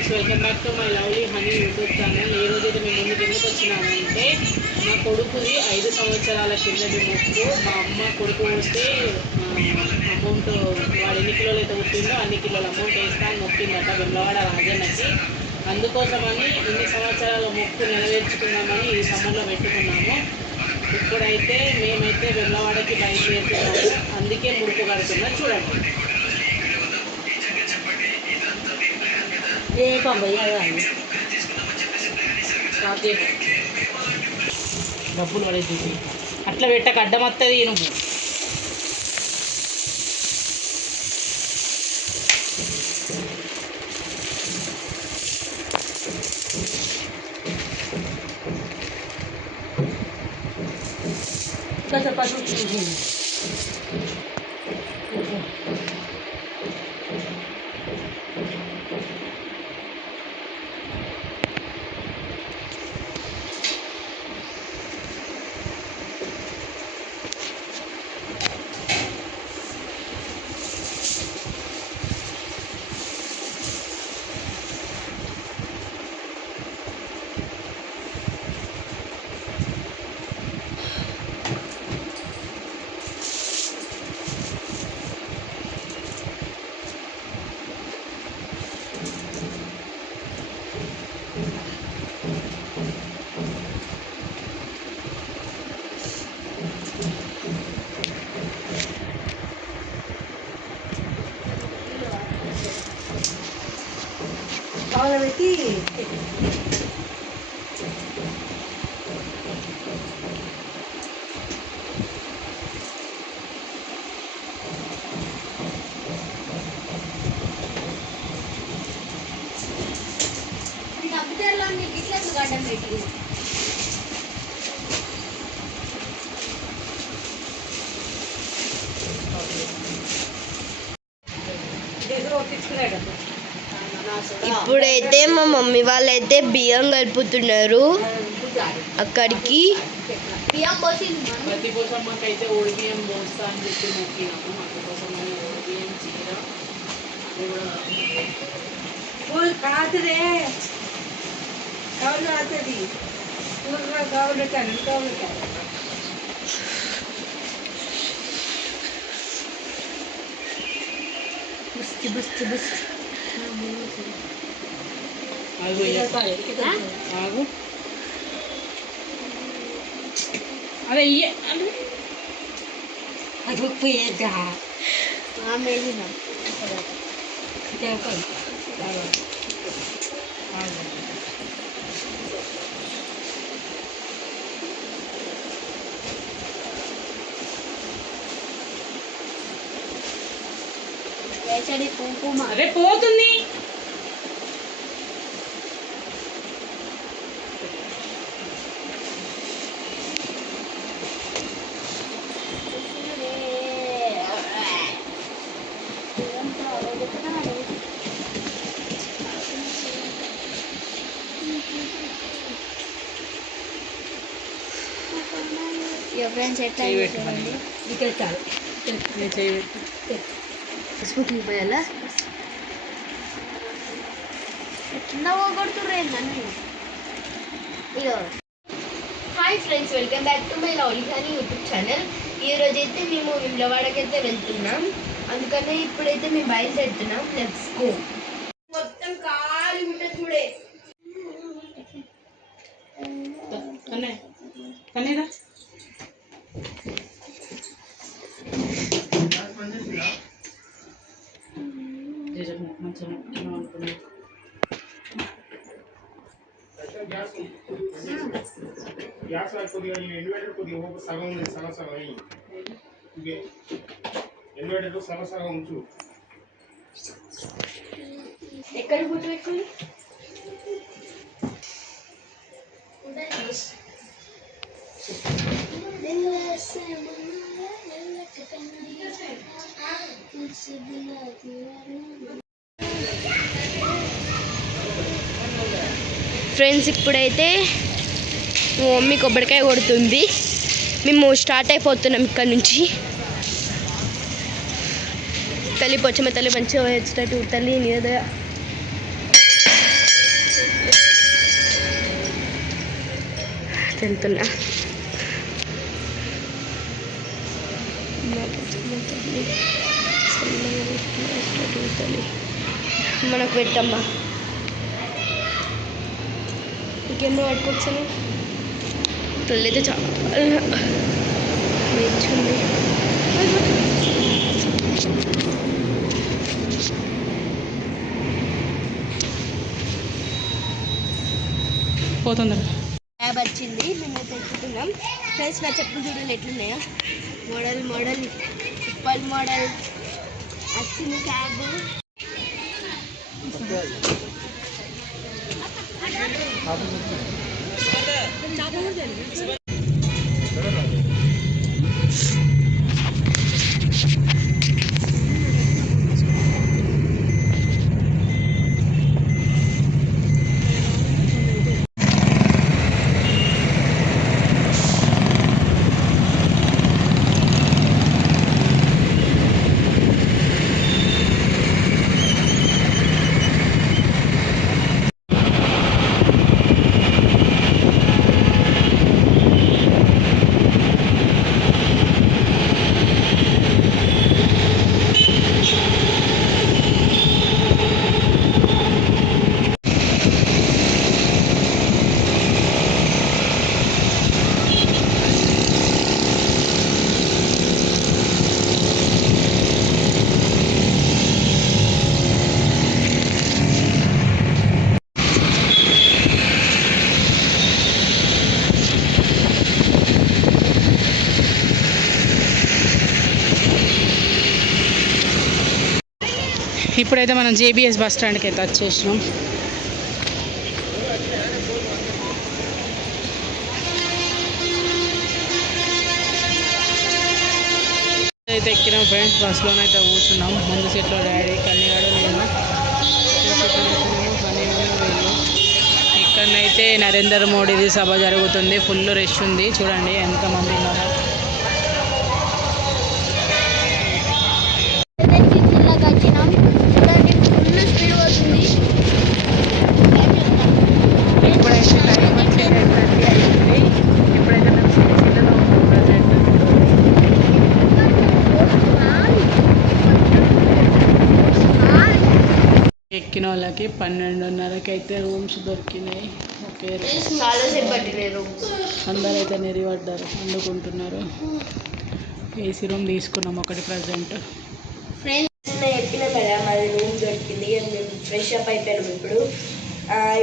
Friends, welcome back to my lovely honey YouTube channel. ఈ రోజు అయితే మేము ముందుకు ఎందుకు వచ్చినామంటే, మా కొడుకుది 5 సంవత్సరాల కిందటి మొక్కు. మా అమ్మ కొడుకు వస్తే అమౌంట్ వాడు ఎన్ని కిలోలు అయితే పుట్టిందో అన్ని కిలోల అమౌంట్ వేస్తా అని మొక్కిందట వెమ్లవాడ రాజన్నకి. అందుకోసమని ఇన్ని సంవత్సరాల మొక్కు నెరవేర్చుకున్నామని ఈ సమ్మర్లో పెట్టుకున్నాము. ఇప్పుడైతే మేమైతే వెమ్లవాడకి బయలుదేరుతున్నాము, అందుకే ముడుపు కడుతున్నా చూడండి. డబ్బులు పడేది అట్లా పెట్టక అడ్డం వస్తుంది. నువ్వు పెట్టి గడ్డం పెట్టి ఇప్పుడైతే మా మమ్మీ వాళ్ళైతే బియ్యం కలుపుతున్నారు. అక్కడికి బియ్యం ప్రతి కోసం మాకైతే ఓడి బియ్యం పోస్తా అని చెప్పి మొక్కినాము. అందుకోసం ఓడి బియ్యం చీర అది కాదురే కావులు అవుతుంది కావులు కావులు బుస్తి బుస్తి బుస్తి ఆగు. అదే అది పోయేదా కుంకుమ అదే పోతుంది. ఫ్రెండ్స్ ఎట్లా ఇక్కడ చాలు ఫేస్బుక్ పోయాలా కింద పోగొడుతుర్రే నన్ను. ఇదో hi friends, welcome back to my lovely honey YouTube channel. ఈరోజు అయితే మేము విమ్లవాడకి అయితే వెళ్తున్నాం, అందుకనే ఇప్పుడైతే మేము బయలుదేరుతున్నాం. Let's go. మొత్తం ఖాళీ ఉంటుంది చూడే. కన్నీరా గ్యాస్ కొద్దిగా ఇన్వర్టర్ కొద్దిగా సగం ఉంది, సగం సగం అయ్యి ఇన్వర్టర్ సగం సగం ఉంచు. ఎక్కడ గుర్తు పెట్టుకోండి. ఫ్రెండ్స్, ఇప్పుడైతే మా మమ్మీ కొబ్బరికాయ కొడుతుంది. మేము స్టార్ట్ అయిపోతున్నాం ఇక్కడ నుంచి. తల్లి పొచ్చమ్మ తల్లి మంచిగా వచ్చేటట్టు తల్లి నీద వెళ్తున్నా. మనకు పెట్టమ్మా. ఇంకెన్నో పట్టుకొచ్చాను. తొలైతే చాలా మెచ్చుంది. పోతుంది క్యాబ్ వచ్చింది, మేమైతే ఎక్కుతున్నాం. ఫ్రెండ్స్ నా చెప్పులు చూడాలి ఎట్లున్నాయా, మోడల్ సూపర్ మోడల్ వచ్చింది క్యాబ్. ఇప్పుడైతే మనం జేబీఎస్ బస్ స్టాండ్కి అయితే వచ్చేసినాం. అయితే ఎక్కినాం ఫ్రెండ్స్, బస్సులోనైతే కూర్చున్నాం. ముందు సీట్లో డాడీ, కన్నీగాడు, నేను. ఇక్కడనైతే నరేంద్ర మోడీది సభ జరుగుతుంది. ఫుల్ రష్ ఉంది, చూడండి ఎంతమంది ఉన్నారో. ఇప్పుడైతే టైం వచ్చి 10:30 అయింది. ఇప్పుడైతే మేము సిటీలో ప్రజెంట్ ఎక్కిన వాళ్ళకి 12:30కి అయితే రూమ్స్ దొరికినాయి. ఓకే, అందరూ అయితే నెరిపడ్డారు, వండుకుంటున్నారు. ఏసీ రూమ్ తీసుకున్నాం ఒకటి ప్రజెంట్. ఫ్రెండ్స్ నేను చెప్పిన కదా మాది రూమ్ దొరికింది, మేము ఫ్రెష్ అప్ అయిపోయాము.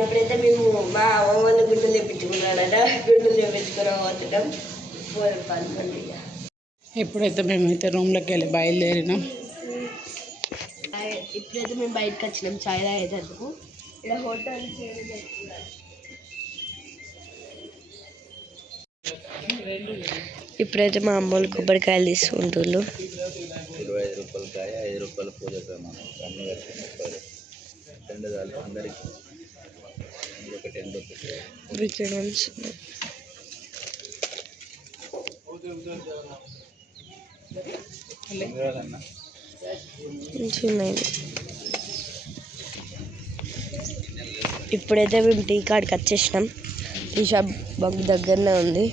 ఇప్పుడైతే మేము మా అమ్మ వాళ్ళ గుడ్డలు తెప్పించుకున్నాడట, గుడ్డలు తెప్పించుకున్నాం పోతున్నాం. పనుకోండి. ఇప్పుడైతే మేమైతే రూమ్లోకి వెళ్ళి బయలుదేరినాం. ఇప్పుడైతే మేము బయటకు వచ్చినాం చాయ్ తాగేటందుకు. ఇక్కడ హోటల్ ఇప్పుడైతే మా అమ్మ వాళ్ళు కొబ్బరికాయలు తీసుకుంటున్నారు. 25 రూపాయల కాయ, 5 రూపాయల పూజ సామాను అన్నీ కలిపి 30 రెండు దాంట్లో అందరికి ఒక 10 రూపీస్. ఇప్పుడైతే మేము టీ కాడికి వచ్చేసినాం. టీ షాప్ మాకు దగ్గరనే ఉంది.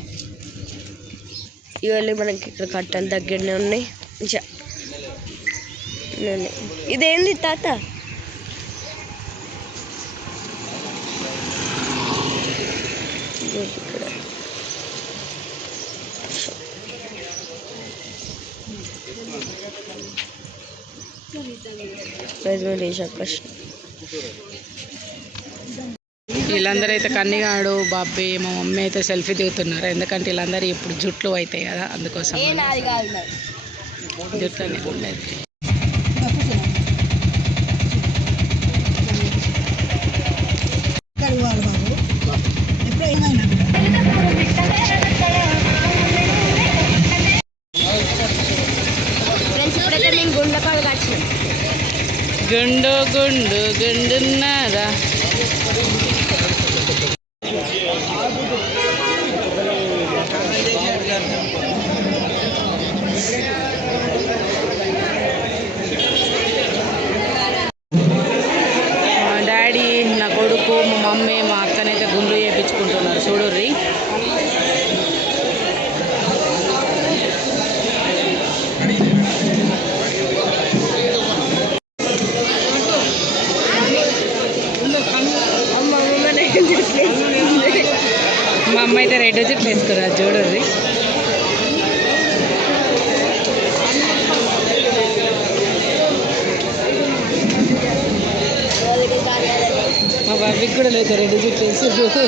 ఇవన్నీ మనకి ఇక్కడ కట్టలు దగ్గరనే ఉన్నాయి. ఇదేంది తాత? ఇక్కడ టీ షాప్ కష్టం. వీళ్ళందరూ అయితే కన్నీగాడు, బాబ్బీ, మా మమ్మీ అయితే సెల్ఫీ దిగుతున్నారు. ఎందుకంటే వీళ్ళందరూ ఇప్పుడు జుట్లు అవుతాయి కదా, అందుకోసం జుట్లు అనేది ఉండేది. గుండు గుండు గుండున్నారా. మా డాడీ, నా కొడుకు, మా మమ్మీ, మా అక్కనైతే గుండు చేయించుకుంటున్నారు. చూడుర్రి అమ్మ అయితే రెడ్ జుట్లు వేసుకురా చూడండి. మా బాబీకి కూడా లేదు రెడ్ జుట్లు వేసి చూపి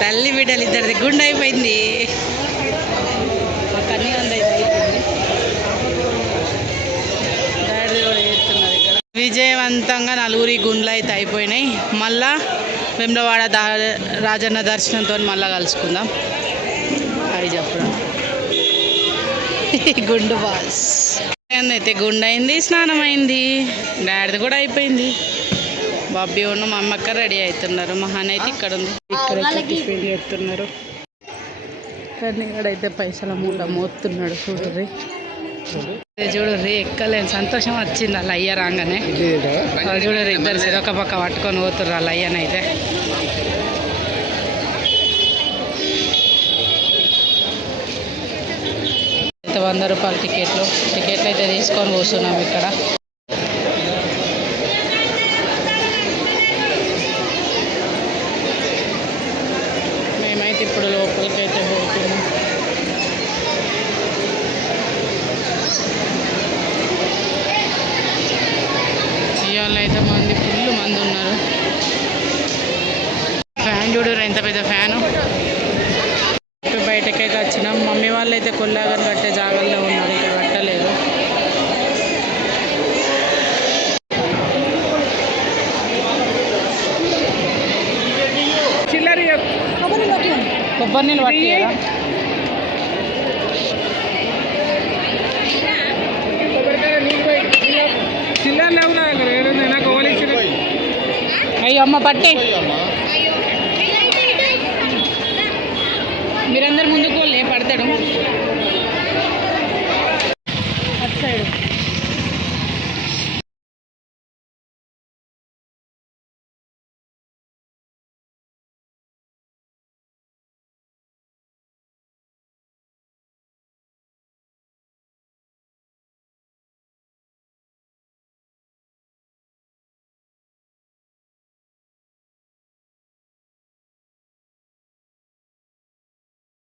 తల్లి బిడ్డలు ఇద్దరిది గుండె అయిపోయింది. కన్నీ ఉంది అయిపోయింది. డాడీ కూడా చేస్తున్నారు ఇక్కడ. విజయవంతంగా నలుగురి గుండ్లు అయితే అయిపోయినాయి. మళ్ళా వేములవాడ రాజన్న దర్శనంతో మళ్ళీ కలుసుకుందాం. అవి చెప్పడం గుండు బాస్ అయితే గుండు అయింది, స్నానం అయింది, డాడీది కూడా అయిపోయింది. బాబీ ఉన్న మా అమ్మక్క రెడీ అవుతున్నారు. మహాన్ అయితే ఇక్కడ ఉంది, ఇక్కడ టిఫిన్ చేస్తున్నారు. కన్నీగడైతే పైసల మూట మోస్తున్నాడు. చూడర్రి చూడర్రి ఎక్కలేని సంతోషం వచ్చింది వాళ్ళ అయ్య రాగానే. చూడరు ఇద్దరు సిరొక పక్క పట్టుకొని పోతుర్రు వాళ్ళ అయ్యనైతే. అయితే 100 రూపాయల టికెట్లు అయితే తీసుకొని కూర్చున్నాం ఇక్కడ. మేమైతే ఇప్పుడు లోపలికైతే పోతున్నాం. ఇవాళ అయితే ఫుల్ మంది ఉన్నారు. ఫ్యాన్ చూడరు ఎంత పెద్ద ఫ్యాను. బయటకైతే వచ్చినాం. మమ్మీ వాళ్ళు అయితే కొల్లాగని కట్టే జాగాల్లో ఉన్నారు, ఇక్కడ కట్టలేదు. కొబ్బరి నీళ్ళు పట్టియరా? అయ్యో అమ్మ పట్టే. మీరందరు ముందుకు వాళ్ళే పడతాడు.